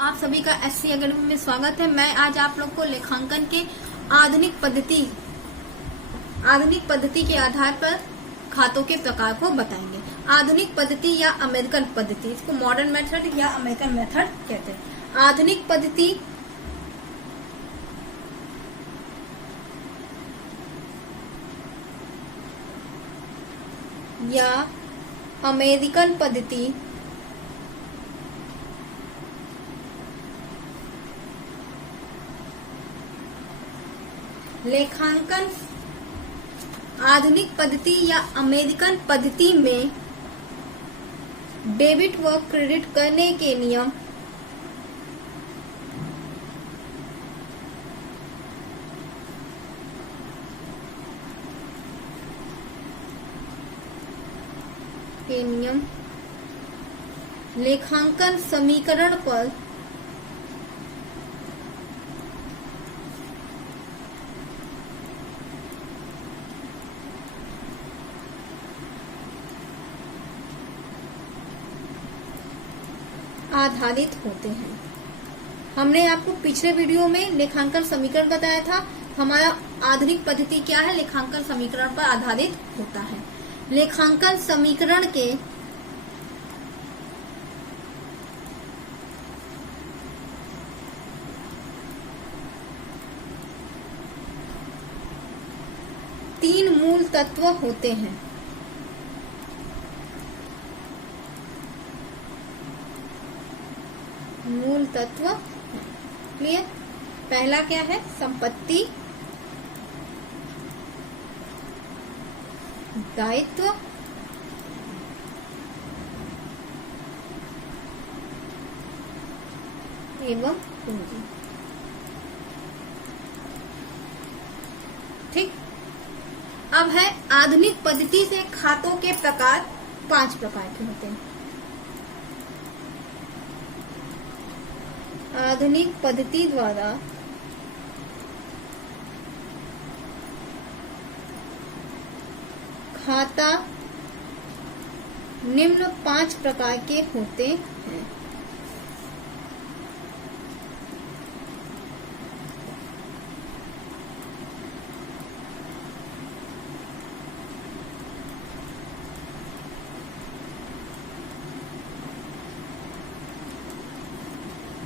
आप सभी का एससी एकेडमी में स्वागत है। मैं आज आप लोग को लेखांकन के आधुनिक पद्धति के आधार पर खातों के प्रकार को बताएंगे। आधुनिक पद्धति या अमेरिकन पद्धति, इसको मॉडर्न मेथड या अमेरिकन मेथड कहते हैं। आधुनिक पद्धति या अमेरिकन पद्धति लेखांकन आधुनिक पद्धति या अमेरिकन पद्धति में डेबिट व क्रेडिट करने के नियम लेखांकन समीकरण पर आधारित होते हैं। हमने आपको पिछले वीडियो में लेखांकन समीकरण बताया था। हमारा आधुनिक पद्धति क्या है? लेखांकन समीकरण पर आधारित होता है। लेखांकन समीकरण के तीन मूल तत्व होते हैं। मूल तत्व क्लियर। पहला क्या है? संपत्ति, दायित्व एवं पूंजी। ठीक। अब है आधुनिक पद्धति से खातों के प्रकार 5 प्रकार के होते हैं। आधुनिक पद्धति द्वारा खाता निम्न 5 प्रकार के होते हैं।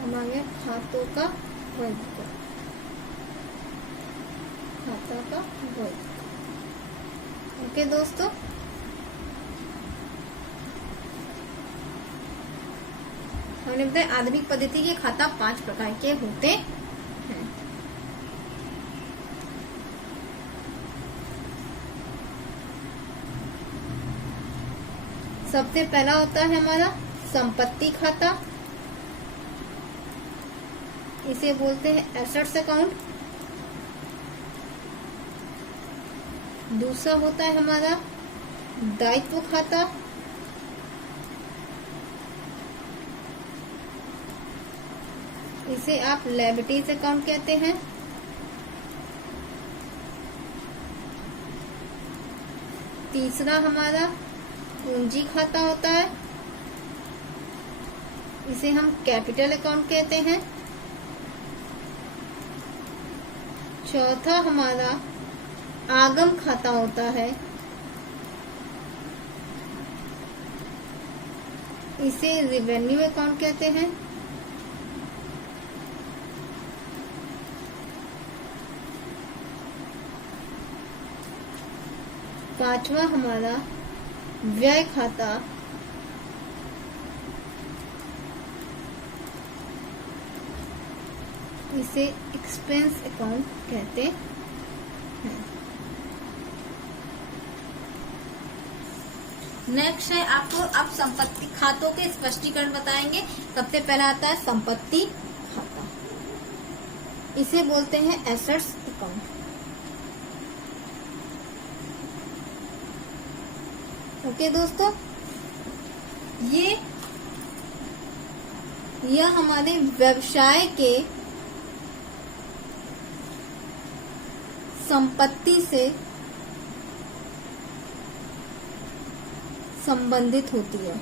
हमारे खातों का वर्ग, खाता का वर्ग। ओके दोस्तों, हमने बताया आधुनिक पद्धति के खाता 5 प्रकार के होते हैं। सबसे पहला होता है हमारा संपत्ति खाता, इसे बोलते हैं एसेट्स अकाउंट। दूसरा होता है हमारा दायित्व खाता, इसे आप लायबिलिटीज अकाउंट कहते हैं। तीसरा हमारा पूंजी खाता होता है, इसे हम कैपिटल अकाउंट कहते हैं। चौथा हमारा आगम खाता होता है, इसे रेवेन्यू अकाउंट कहते हैं। पांचवा हमारा व्यय खाता, इसे एक्सपेंस अकाउंट कहते हैं। नेक्स्ट है आपको अब संपत्ति खातों के स्पष्टीकरण बताएंगे। सबसे पहला आता है संपत्ति खाता, इसे बोलते हैं एसेट्स अकाउंट। ओके दोस्तों, यह हमारे व्यवसाय के संपत्ति से संबंधित होती है।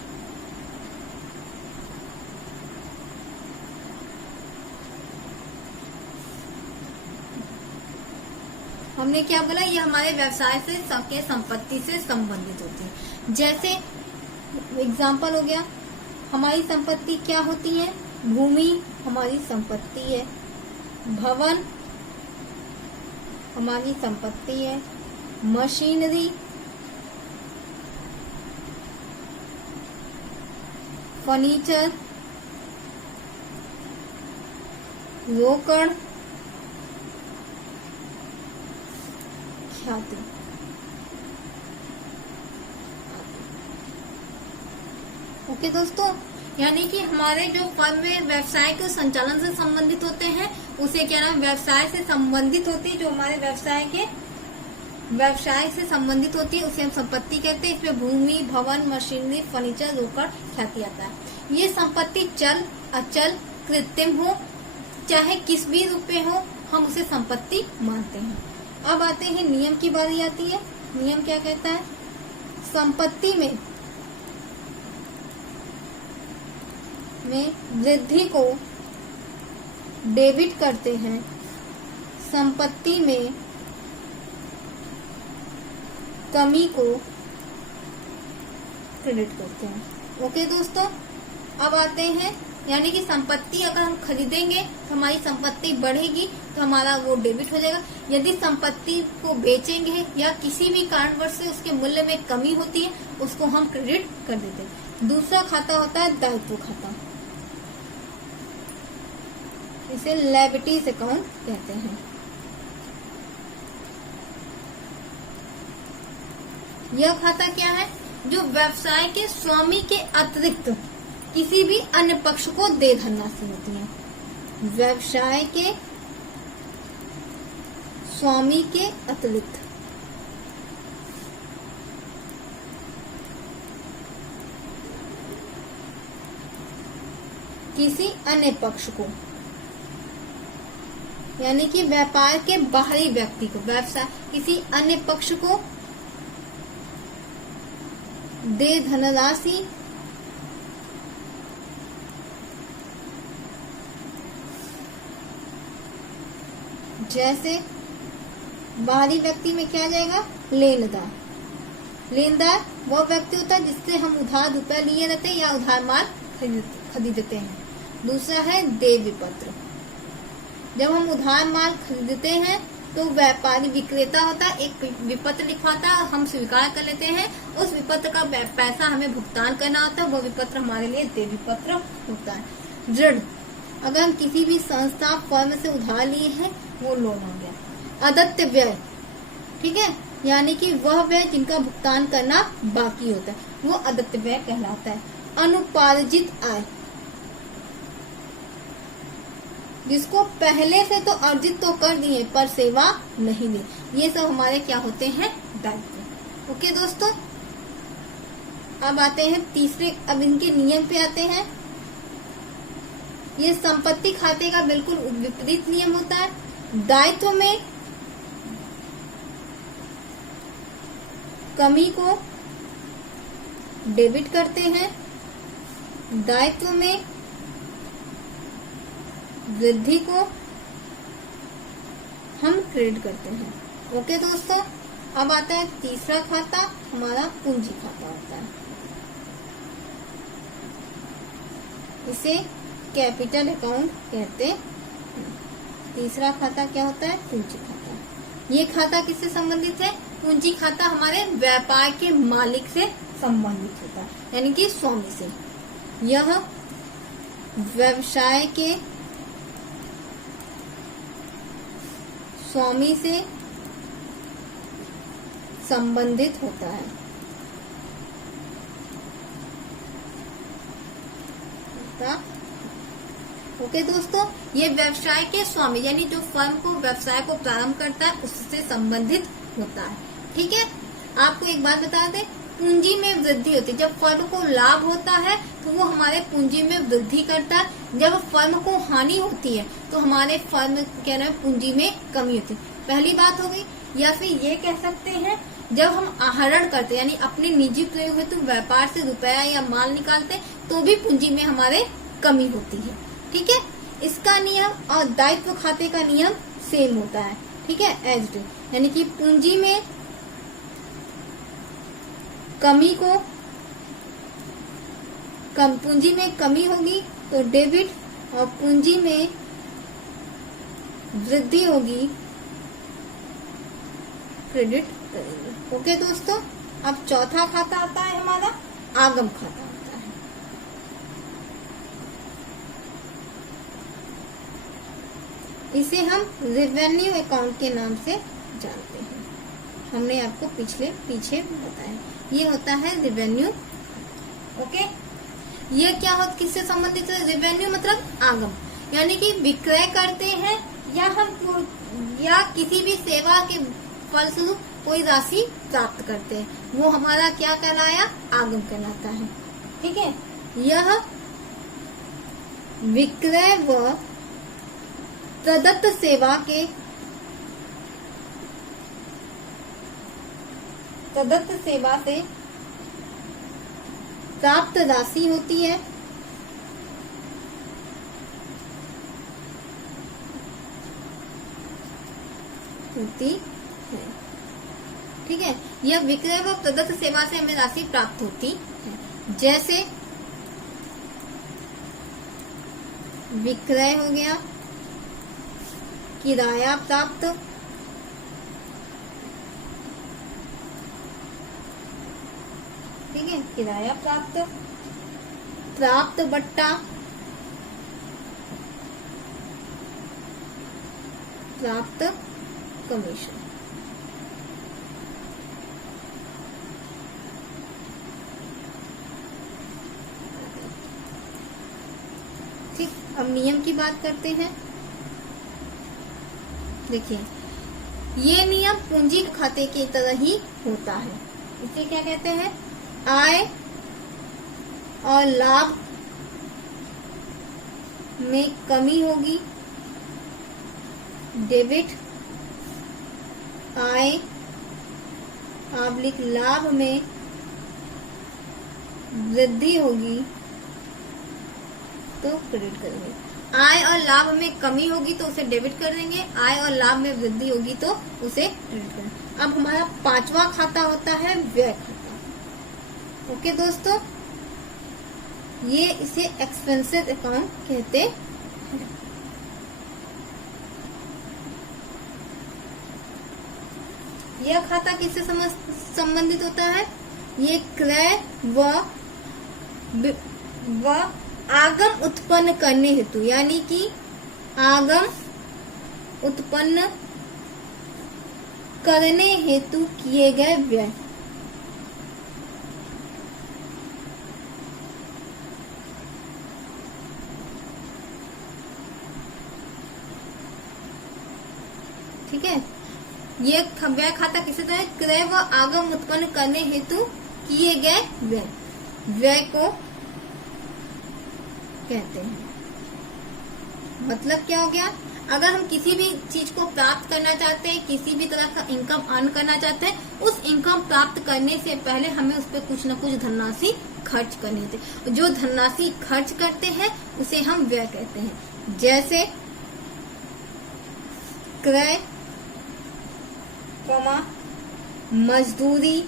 हमने क्या बोला, ये हमारे व्यवसाय से के संपत्ति से संबंधित होती है। जैसे एग्जाम्पल हो गया, हमारी संपत्ति क्या होती है, भूमि हमारी संपत्ति है, भवन हमारी संपत्ति है, मशीनरी, फर्नीचर, रोकड़, ख्याति। ओके दोस्तों, यानी कि हमारे जो फर्म में व्यवसाय के संचालन से संबंधित होते हैं उसे क्या नाम, व्यवसाय से संबंधित होती है। जो हमारे व्यवसाय से संबंधित होती है उसे हम संपत्ति कहते हैं। इसमें भूमि, भवन, मशीनरी, फर्नीचर, रोकड़, ख्याति आता है। ये संपत्ति चल, अचल, कृत्रिम हो, चाहे किस भी रूप में हो, हम उसे संपत्ति मानते हैं। अब आते हैं नियम की बारी आती है। नियम क्या कहता है, संपत्ति में वृद्धि को डेबिट करते हैं, संपत्ति में कमी को क्रेडिट करते हैं। ओके दोस्तों, अब आते हैं, यानी कि संपत्ति अगर हम खरीदेंगे तो हमारी संपत्ति बढ़ेगी तो हमारा वो डेबिट हो जाएगा। यदि संपत्ति को बेचेंगे या किसी भी कारणवश से उसके मूल्य में कमी होती है उसको हम क्रेडिट कर देते हैं। दूसरा खाता होता है दायित्व खाता, इसे लायबिलिटीज अकाउंट कहते हैं। यह खाता क्या है, जो व्यवसाय के स्वामी के अतिरिक्त किसी भी अन्य पक्ष को दे धनराशि होती है। व्यवसाय के स्वामी के अतिरिक्त किसी अन्य पक्ष को, यानी कि व्यापार के बाहरी व्यक्ति को, व्यवसाय किसी अन्य पक्ष को दे धनराशि जैसे बाहरी व्यक्ति में क्या जाएगा, लेनदार। लेनदार वो व्यक्ति होता है जिससे हम उधार रुपए लिए रहते हैं या उधार माल खरीदते हैं। दूसरा है देय विपत्र, जब हम उधार माल खरीदते हैं तो व्यापारी विक्रेता होता है, एक विपत्र लिखवाता है, हम स्वीकार कर लेते हैं, उस विपत्र का पैसा हमें भुगतान करना होता है, वो विपत्र हमारे लिए देय विपत्र होता है। ऋण, अगर हम किसी भी संस्था फर्म से उधार लिए हैं वो लोन हो गया। अदत्त व्यय, ठीक है, यानी कि वह व्यय जिनका भुगतान करना बाकी होता है वो अदत्त व्यय कहलाता है। अनुपार्जित आय, जिसको पहले से तो अर्जित तो कर दिए पर सेवा नहीं दी, ये सब हमारे क्या होते हैं, दायित्व। ओके दोस्तों, अब आते हैं तीसरे, अब इनके नियम पे आते हैं। ये संपत्ति खाते का बिल्कुल विपरीत नियम होता है। दायित्व में कमी को डेबिट करते हैं, दायित्व में वृद्धि को हम क्रेडिट करते हैं। ओके दोस्तों, अब आता है तीसरा खाता, हमारा पूंजी खाता होता है। इसे कैपिटल अकाउंट कहते हैं। तीसरा खाता क्या होता है, पूंजी खाता। ये खाता किससे संबंधित है, पूंजी खाता हमारे व्यापार के मालिक से संबंधित होता है, यानी कि स्वामी से। यह व्यवसाय के स्वामी से संबंधित होता है। ओके दोस्तों, ये व्यवसाय के स्वामी यानी जो फर्म को व्यवसाय को प्रारंभ करता है उससे संबंधित होता है। ठीक है, आपको एक बात बता दें, पूंजी में वृद्धि होती है। जब फर्म को लाभ होता है तो वो हमारे पूंजी में वृद्धि करता है। जब फर्म को हानि होती है तो हमारे फर्म क्या नाम पूंजी में कमी होती है। पहली बात हो गई। या फिर ये कह सकते हैं जब हम आहरण करते हैं यानी अपने निजी प्रयोग हेतु व्यापार से रुपया या माल निकालते तो भी पूंजी में हमारे कमी होती है। ठीक है, इसका नियम और दायित्व खाते का नियम सेम होता है। ठीक है, एज इट इज। यानी कि पूंजी में कमी होगी तो डेबिट, और पूंजी में वृद्धि होगी क्रेडिट करेंगे। ओके दोस्तों, अब चौथा खाता आता है हमारा आगम खाता आता है। इसे हम रेवेन्यू अकाउंट के नाम से जानते हैं, हमने आपको पीछे बताया। ये होता है रेवेन्यू। ओके, ये क्या हो, किससे संबंधित है? रेवेन्यू मतलब आगम, यानी कि विक्रय करते हैं या किसी भी सेवा के फलस्वरूप कोई राशि प्राप्त करते हैं, वो हमारा क्या कहलाया? आगम कहलाता है। ठीक है, यह विक्रय व प्रदत्त सेवा से प्राप्त राशि होती है। ठीक है, यह विक्रय व प्रदत्त सेवा से हमें राशि प्राप्त होती है। जैसे विक्रय हो गया, किराया प्राप्त, ठीक है, किराया प्राप्त बट्टा, प्राप्त कमीशन। ठीक, अब नियम की बात करते हैं। देखिए, ये नियम पूंजी खाते की तरह ही होता है। इसे क्या कहते हैं? आय और लाभ में कमी होगी, डेबिट, आय / लाभ में वृद्धि होगी तो क्रेडिट करेंगे। आय और लाभ में कमी होगी तो उसे डेबिट कर देंगे, आय और लाभ में वृद्धि होगी तो उसे क्रेडिट करेंगे। अब हमारा पांचवा खाता होता है व्यय खाता। ओके दोस्तों, ये इसे एक्सपेंसेस अकाउंट कहते हैं। यह खाता किससे संबंधित होता है? ये क्रय व आगम उत्पन्न करने हेतु, यानी कि आगम उत्पन्न करने हेतु किए गए व्यय। ठीक है, ये व्यय खाता किसे कहते हैं? क्रय व आगम उत्पन्न करने हेतु किए गए व्यय को कहते हैं। मतलब क्या हो गया? अगर हम किसी भी चीज को प्राप्त करना चाहते हैं, किसी भी तरह का इनकम अर्न करना चाहते हैं, उस इनकम प्राप्त करने से पहले हमें उस पर कुछ न कुछ धनराशि खर्च करनी होती है। जो धनराशि खर्च करते हैं उसे हम व्यय कहते हैं। जैसे क्रय, मजदूरी,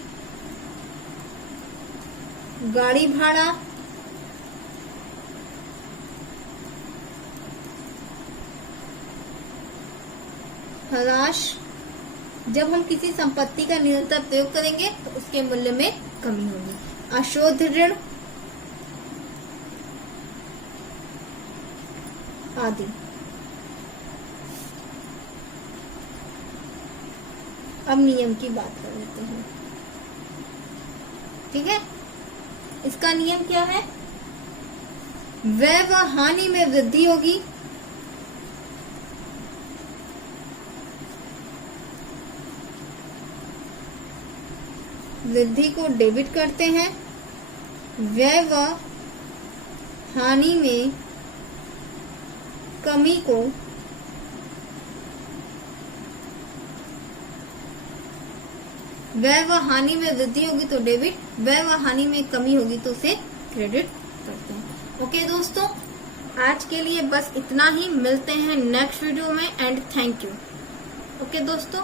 गाड़ी भाड़ा, हराश। जब हम किसी संपत्ति का निरंतर प्रयोग करेंगे तो उसके मूल्य में कमी होगी। अशुद्ध ऋण आदि। अब नियम की बात कर लेते हैं। ठीक है, इसका नियम क्या है? व्यय व हानि में वृद्धि होगी, वृद्धि को डेबिट करते हैं, व्यय व हानि में कमी को व्यय व हानि में वृद्धि होगी तो डेबिट, व्यय व हानि में कमी होगी तो उसे क्रेडिट करते हैं। ओके दोस्तों, आज के लिए बस इतना ही। मिलते हैं नेक्स्ट वीडियो में एंड थैंक यू। ओके दोस्तों।